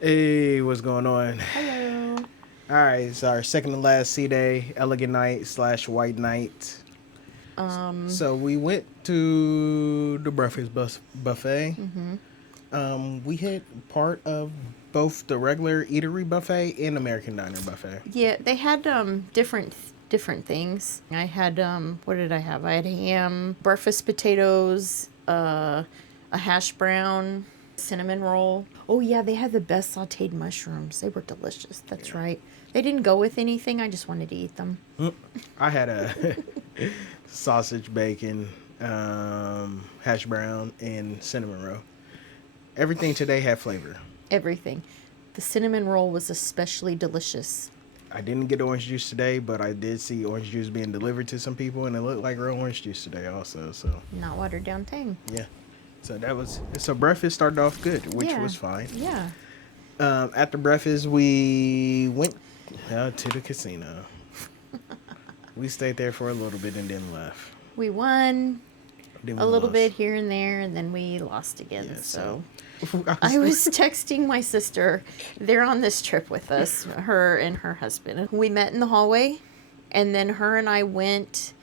Hey, what's going on? Hello. All right, it's our second to last C day, Elegant Night slash White Night. Um, So we went to the buffet. hmm We hit part of both the regular eatery buffet and American diner buffet. yeah, they had different things. I had what did I have? I had ham, breakfast potatoes, a hash brown, cinnamon roll. Oh yeah, they had the best sautéed mushrooms. They were delicious. That's right. They didn't go with anything. I just wanted to eat them. I had a sausage, bacon, hash brown, and cinnamon roll. Everything today had flavor. Everything. The cinnamon roll was especially delicious. I didn't get orange juice today, but I did see orange juice being delivered to some people, and it looked like real orange juice today also. So Not watered down tang. yeah, so breakfast started off good, which Yeah. was fine. Yeah. After breakfast, we went to the casino. We stayed there for a little bit and then left. We won Then we a little lost. bit here and there, and then we lost again. Yeah, So I I was texting my sister. They're on this trip with us, her and her husband. We met in the hallway, and then her and I went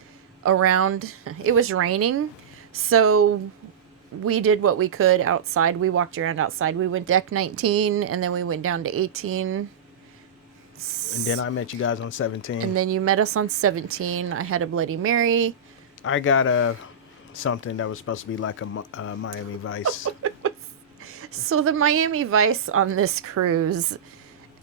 around. It was raining, so we did what we could outside. We walked around outside. We went deck 19, and then we went down to 18. and then I met you guys on 17. And then you met us on 17. I had a Bloody Mary. I got something that was supposed to be like a Miami Vice. So the Miami Vice on this cruise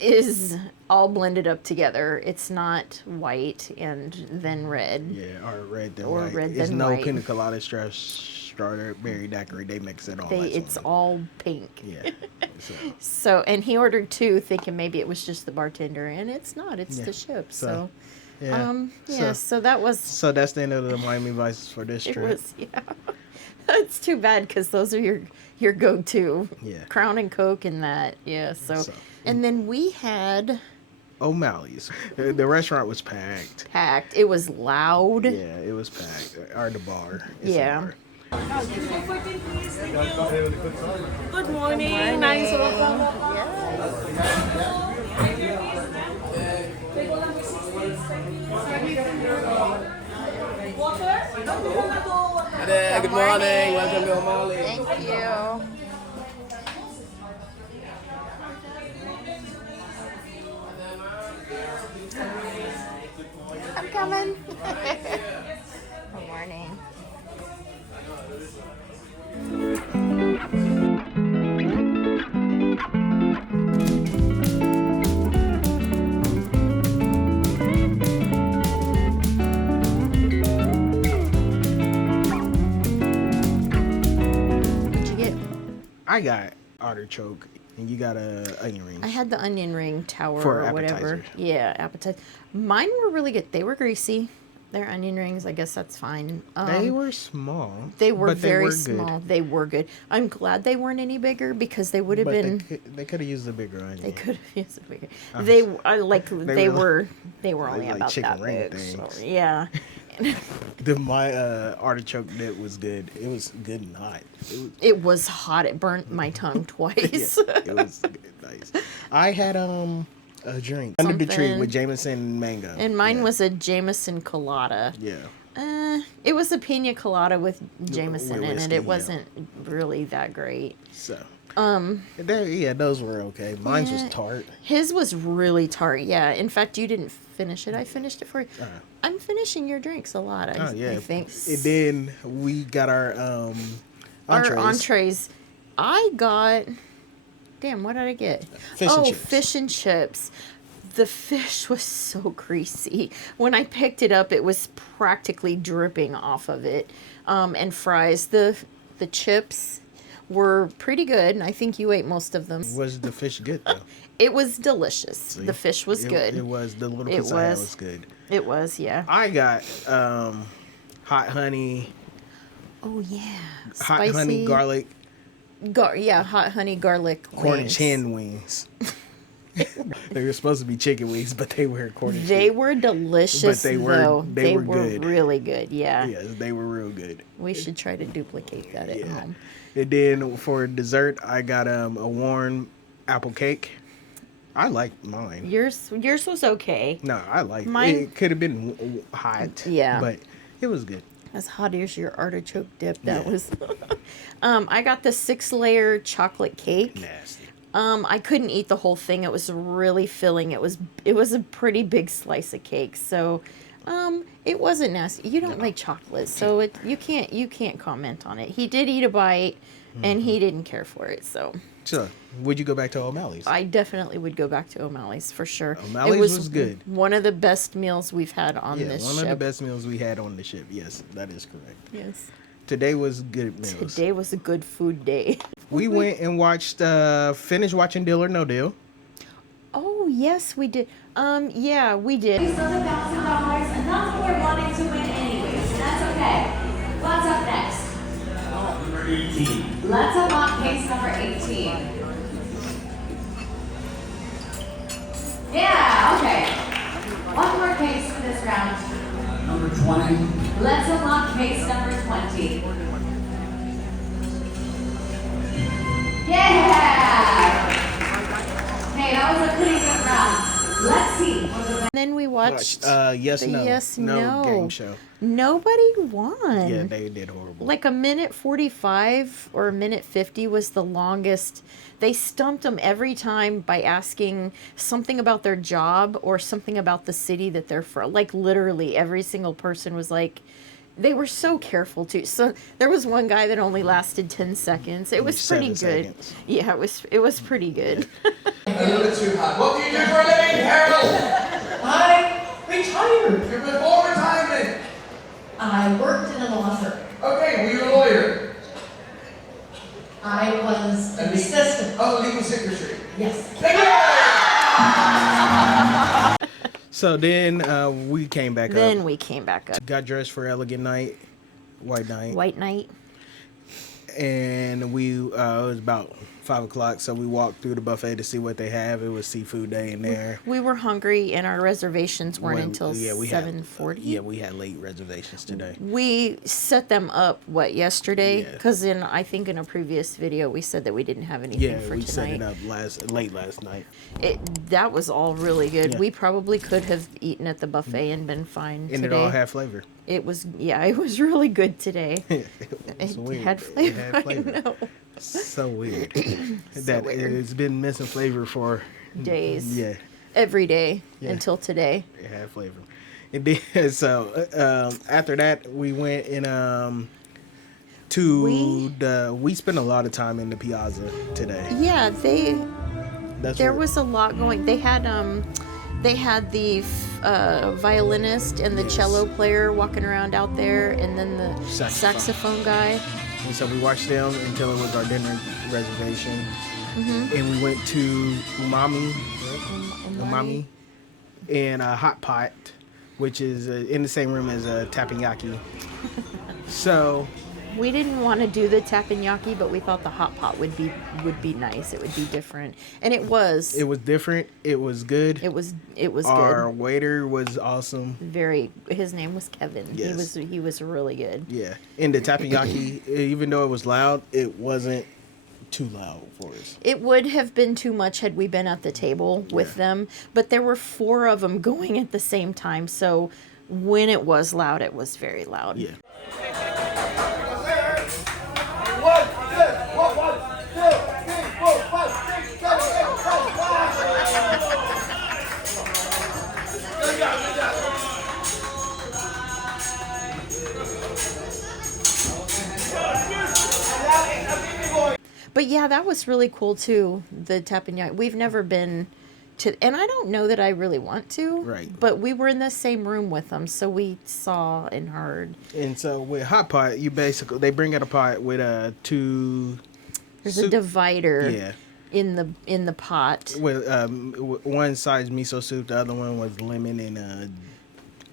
is all blended up together. It's not white and then red. Yeah, or red then Or white. red It's then no white. pina colada strawberry daiquiri. They mix it all. It's all pink. Yeah. So, So, and he ordered two, thinking maybe it was just the bartender, and it's not. It's Yeah. the ship. So, So, yeah. yeah. So that was. So that's the end of the Miami Vices for this It trip. was. Yeah. It's too bad because those are your go-to. Yeah. Crown and Coke and that. Yeah. So, and then we had O'Malley's. The restaurant was packed. packed. It was loud. Yeah, it was packed. Or the bar. It's a Yeah. bar. Good morning. Nice Hey, good morning. Welcome to Umai. Thank you. I'm coming. Good morning. What'd you get? I got artichoke, and you got onion rings. I had the onion ring tower For or whatever. appetizers. Yeah, appetizer. Mine were really good. They were greasy. They're onion rings. I guess that's fine. They were small. They were but very were good. small. They were good. I'm glad they weren't any bigger because they would have But been. they could have used a bigger onion. They could have used it bigger. was- They I like they were were only like about chicken that ring big. So, things. yeah. My artichoke dip was good. It was good and hot. It was hot. It burnt my tongue twice. Yeah, it was good, nice. I had a drink under the tree Something. with Jameson and mango. And mine Yeah. was a Jameson colada. Yeah. It was a pina colada with Jameson with in whiskey, it. yeah. It wasn't really that great. So. Those were okay. Mine was Yeah. tart. His was really tart. Yeah. In fact, you didn't finish it. I finished it for you. Uh-huh. I'm finishing your drinks a lot. I Yeah. think. And then we got our Our entrees. entrees. I got. Damn, what did I get? Fish and chips. Fish and chips. The fish was so greasy. When I picked it up, it was practically dripping off of it. And fries. The chips were pretty good. I think you ate most of them. Was the fish good though? It was delicious. The fish was good. It was the little It piece I had was. was good. It was, yeah. I got hot honey, Oh yeah. hot honey garlic hot honey garlic Cornish wings. hen wings. They were supposed to be chicken wings, but they were Cornish. They were delicious, But they were- though. they were good. really good. Yeah. Yes, they were real good. We should try to duplicate that at Yeah. home. And then for dessert, I got a warm apple cake. I like mine. Yours was okay. No, I like Mine- it. Could have been hot. Yeah. But it was good. As hot as your artichoke dip. That Yeah. was. I got the 6-layer chocolate cake. Nasty. I couldn't eat the whole thing. It was really filling. It was a pretty big slice of cake. So, it wasn't nasty. You don't like chocolate, so you can't comment on it. He did eat a bite, and he didn't care for it. So. So, would you go back to O'Malley's? I definitely would go back to O'Malley's for sure. O'Malley's was good. One of the best meals we've had on Yeah, this one ship. of the best meals we had on the ship. Yes, that is correct. Yes. Today was good meals. Today was a good food day. We went and watched, finished watching Deal or No Deal. Oh yes, we did. Yeah, we did. Those are $1,000, and that's what we're wanting to win anyway, so that's okay. What's up next? Number 18. Let's unlock case number 18. Yeah, okay. One more case for this round. Number 20. Let's unlock case number 20. Yeah! Hey, that was a pretty good round. Let's see. Then we watched Yes, the no. Yes, No No game show. Nobody won. Yeah, they did horrible. Like a minute 45 or a minute 50 was the longest. They stumped them every time by asking something about their job or something about the city that they're from. Like literally every single person was like, they were so careful too. So there was one guy that only lasted 10 seconds. It was pretty 7 good. seconds. Yeah, it was pretty good. A little bit too hot. What do you do for a living, Harold? I retired. You're before retirement. I worked in a law firm. Okay, were you a lawyer? I was an A le- assistant. Oh, legal secretary. Yes. So then we came back Then up. we came back up. Got dressed for Elegant Night, White Night. White Night. And we, it was about 5 o'clock, so we walked through the buffet to see what they have. It was seafood day in there. We were hungry and our reservations weren't When- until we had- 7:40. Yeah, we had late reservations today. We set them up yesterday? Yeah. Because I think in a previous video we said that we didn't have anything Yeah, for we tonight. set it up late last night. That was all really good. Yeah. We probably could have eaten at the buffet and been fine And today. it all had flavor. It was really good today. It was It weird. had flavor. It had flavor. I know. So weird. that weird. it's been missing flavor for Days. yeah. Every day Yeah. until today. It had flavor. It did. So after that, we went in we spent a lot of time in the Piazza today. Yeah, That's there where- was a lot going. They had the violinist and the Yes. cello player walking around out there, and then the Saxophone. saxophone guy. And so we watched them until it was our dinner reservation. Mm-hmm. And we went to Umami and a hot pot, which is in the same room as a teppanyaki. So We didn't want to do the teppanyaki, but we thought the hot pot would be nice. It would be different, and it was. it was different. It was good. It was Our good. waiter was awesome. His name was Kevin. Yes. He was really good. Yeah. And the teppanyaki, even though it was loud, it wasn't too loud for us. It would have been too much had we been at the table with them, but there were 4 of them going at the same time, so when it was loud, it was very loud. Yeah. But yeah, that was really cool too, the teppanyaki. We've never been to, and I don't know that I really want to. Right. But we were in the same room with them, so we saw and heard. And so with hot pot, they bring out a pot with two. There's a divider Yeah. in the pot. With one side's miso soup, the other one was lemon and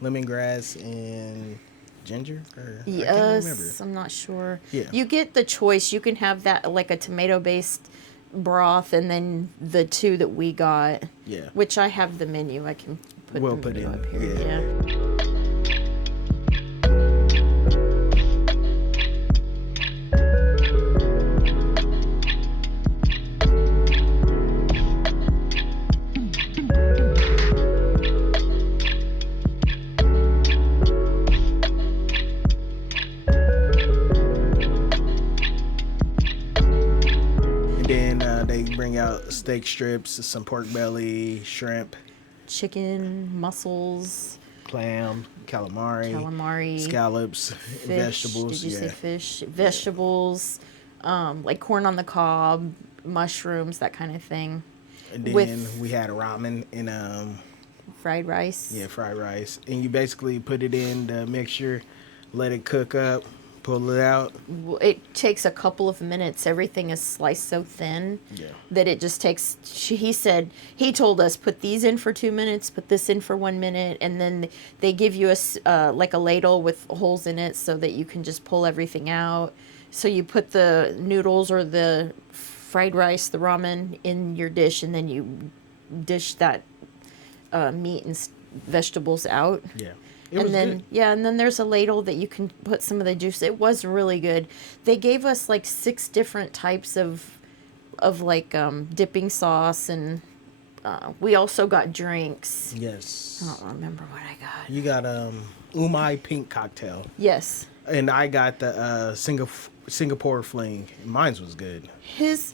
lemongrass and ginger. Or, I can't remember. Yes, I'm not sure. Yeah. You get the choice. You can have that like a tomato-based broth, and then the 2 that we got. Yeah. Which I have the menu. I can put We'll the put menu in, up here. yeah. Yeah. got steak strips, some pork belly, shrimp, Chicken, mussels, clam, calamari, scallops, fish. vegetables. Did you Yeah. say fish? Vegetables, like corn on the cob, mushrooms, that kind of thing. And then With- we had a ramen and Fried rice. fried rice. And you basically put it in the mixture, let it cook up, pull it out. It takes a couple of minutes. Everything is sliced so thin Yeah. that it just takes. He told us, put these in for 2 minutes, put this in for 1 minute, and then they give you like a ladle with holes in it so that you can just pull everything out. So you put the noodles or the fried rice, the ramen in your dish, and then you dish that meat and vegetables out. Yeah. It was And then good. and then there's a ladle that you can put some of the juice. It was really good. They gave us like 6 different types of like dipping sauce, and we also got drinks. Yes. I don't remember what I got. You got Umai pink cocktail. Yes. And I got the Singapore fling. Mine's was good. His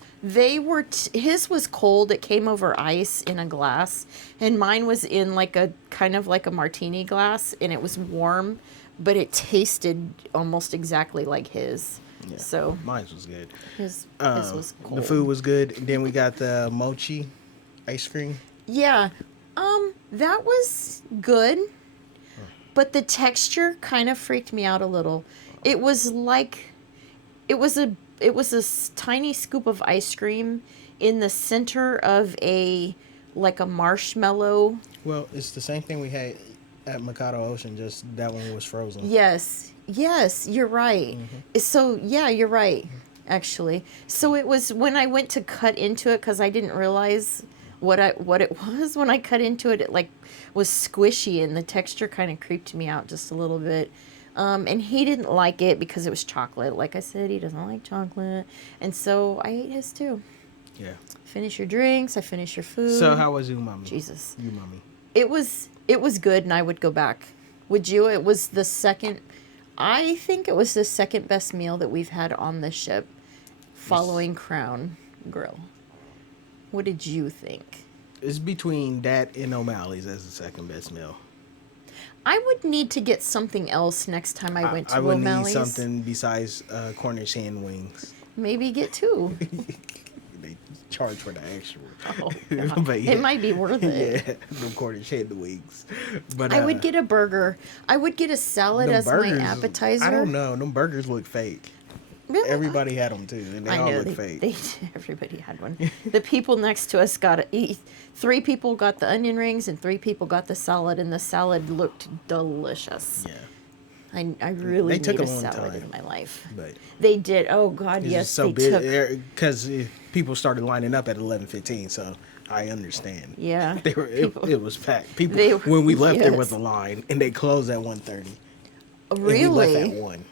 was cold. It came over ice in a glass, and mine was in like a kind of like a martini glass, and it was warm, but it tasted almost exactly like his. Yeah. So Mine's was good. his was cold. The food was good. Then we got the mochi ice cream. Yeah. That was good. But the texture kind of freaked me out a little. It was like it was a tiny scoop of ice cream in the center of a marshmallow. Well, it's the same thing we had at Mikado Ocean, just that one was frozen. Yes, you're right. So yeah, you're right. Actually, so it was when I went to cut into it, because I didn't realize what it was. When I cut into it, it like was squishy, and the texture kind of creeped me out just a little bit. And he didn't like it because it was chocolate. Like I said, he doesn't like chocolate, and so I ate his too. Yeah. Finish your drinks. I finish your food. So how was Umami? Jesus. Umami. It was good, and I would go back. Would you? It was the second. I think it was the second best meal that we've had on the ship, following Crown Grill. What did you think? It's between that and O'Malley's as the second best meal. I would need to get something else next time I went to I would O'Malley's. need something besides Cornish hen wings. Maybe get 2. They charge for the extra. Oh, God. But yeah. It might be worth it. Yeah, the Cornish hen wings. But I would get a burger. I would get a salad them as burgers, my appetizer. I don't know. Them burgers look fake. Really? Everybody had them too, and they I all know look fake. everybody had one. The people next to us got 3 people got the onion rings, and 3 people got the salad, and the salad looked delicious. Yeah, I really They took need a a long salad time. in my life. but They did. Oh God, it's yes, just so they took. big because people started lining up at 11:15. So I understand. Yeah, They were. It was packed. People They- when we left, there yes. was a line, and they closed at 1:30. Really, And we left at 1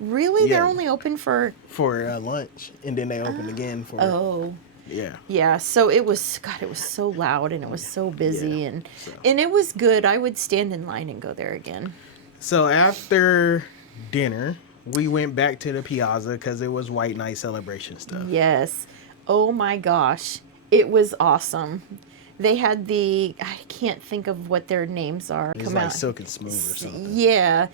really, they're Yeah. only open for. for lunch, and then they opened again for. Oh. Yeah. Yeah, so it was it was so loud, and it was so busy, Yeah, and so. and it was good. I would stand in line and go there again. So after dinner, we went back to the Piazza because it was White Night celebration stuff. Yes. Oh my gosh. It was awesome. They had I can't think of what their names are. It was like Silk and Smooth or something. Yeah.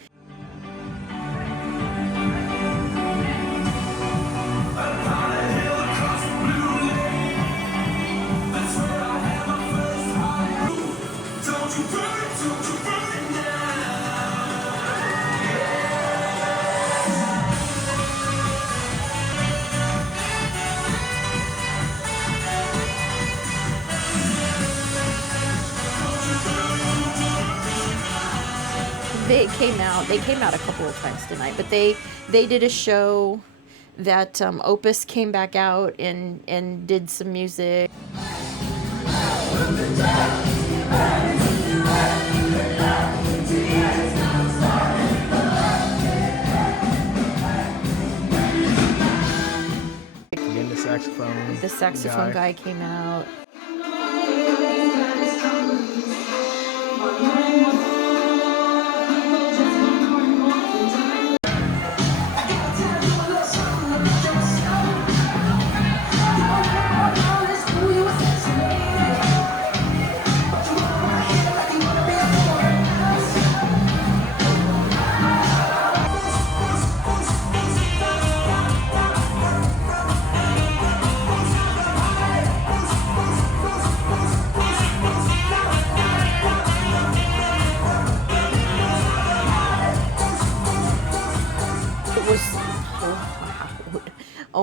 They came out a couple of times tonight, but they did a show that Opus came back out and did some music. And then the saxophone. The saxophone guy came out.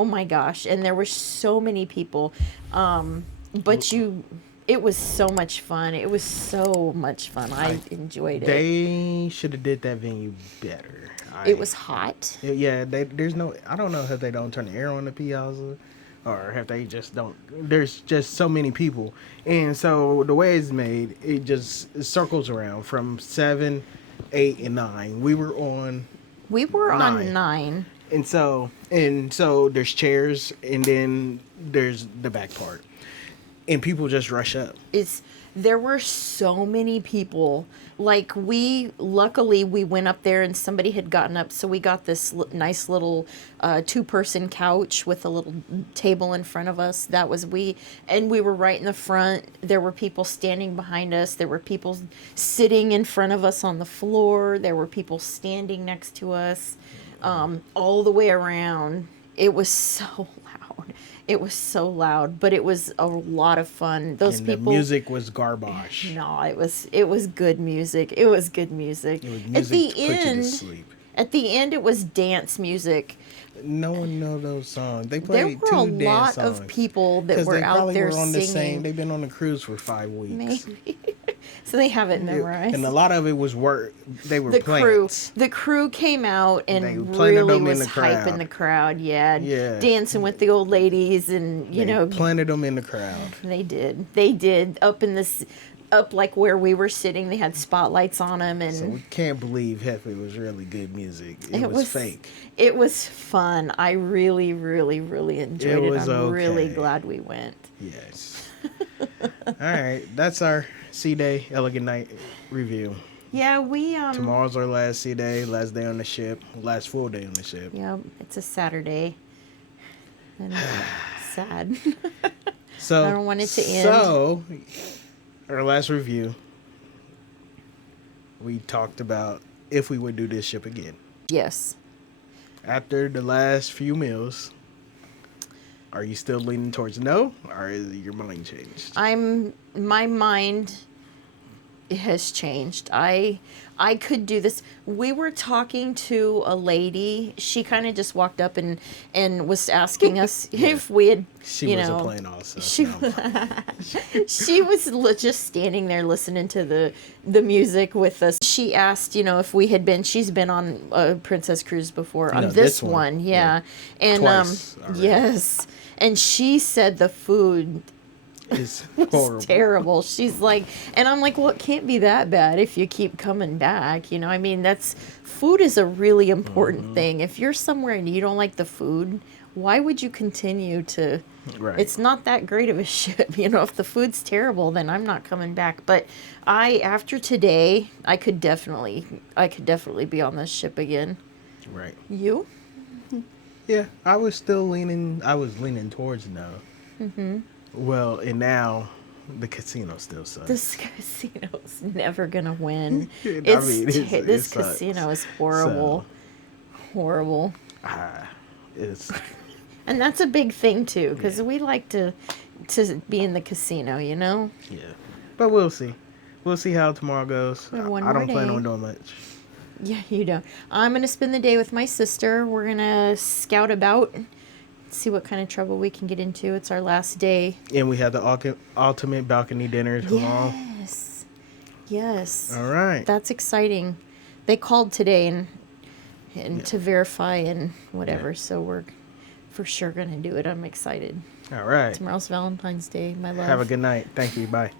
Oh my gosh. And there were so many people. But it was so much fun. It was so much fun. I enjoyed it. They should have did that venue better. It was hot. Yeah, there's no. I don't know if they don't turn the air on the piazza, or if they just don't. There's just so many people, and so the way it's made, it just circles around from 7, 8, and 9. We were on, We were on Nine. 9. and so there's chairs, and then there's the back part, and people just rush up. There were so many people. Like, luckily we went up there and somebody had gotten up, so we got this nice little 2-person couch with a little table in front of us. And we were right in the front. There were people standing behind us. There were people sitting in front of us on the floor. There were people standing next to us, all the way around. It was so loud. It was so loud, but it was a lot of fun. Those And people. the music was garbage. No, it was good music. It was good music. It was At music the to put you to end, sleep. at the end, it was dance music. No one know those songs. They There played were two a dance lot songs. of people that 'Cause were they out probably there were on the same. singing. They've been on the cruise for 5 weeks. Maybe. So they have it memorized. And a lot of it was work. They were the crew, plants. the crew came out They and planted really them in was the crowd. hyping the crowd. Yeah, Yeah. dancing with the old ladies, and They planted them in the crowd. They did up like where we were sitting. They had spotlights on them, and So we can't believe half it was really good music. It was fake. It was fun. I really, really, really enjoyed it. was I'm really okay. glad we went. Yes. All right, that's our Sea Day Elegant Night review. Yeah, we Tomorrow's our last sea day, last day on the ship, last full day on the ship. Yeah, it's a Saturday. And sad. So I don't want it to end. So, our last review, we talked about if we would do this ship again. Yes. After the last few meals, are you still leaning towards no, or is your mind changed? My mind has changed. I could do this. We were talking to a lady. She kind of just walked up and was asking us if we had, She wasn't playing also. She No. she was just standing there listening to the music with us. She asked, if we had been. She's been on a Princess Cruise before. On No, this this one. one, yeah. And Twice already. yes, and she said the food It's was horrible. terrible. She's like, and I'm like, well, it can't be that bad if you keep coming back. I mean, food is a really important Mm-hmm. thing. If you're somewhere and you don't like the food, why would you continue to? Right. It's not that great of a ship. If the food's terrible, then I'm not coming back. But after today, I could definitely be on this ship again. Right. You? Yeah, I was leaning towards no. Mm-hmm. Well, and now the casino still sucks. This casino's never gonna win. I mean, This it sucks. casino is horrible. Horrible. It's And that's a big thing too, because we like to be in the casino, yeah, but we'll see. We'll see how tomorrow goes. We have one I don't more plan day. on doing much. Yeah, you don't. I'm gonna spend the day with my sister. We're gonna scout about, see what kind of trouble we can get into. It's our last day. And we have the ultimate balcony dinner tomorrow. Yes. All right. That's exciting. They called today and to verify and whatever. Yeah. So we're for sure gonna do it. I'm excited. All right. Tomorrow's Valentine's Day, my love. Have a good night. Thank you. Bye.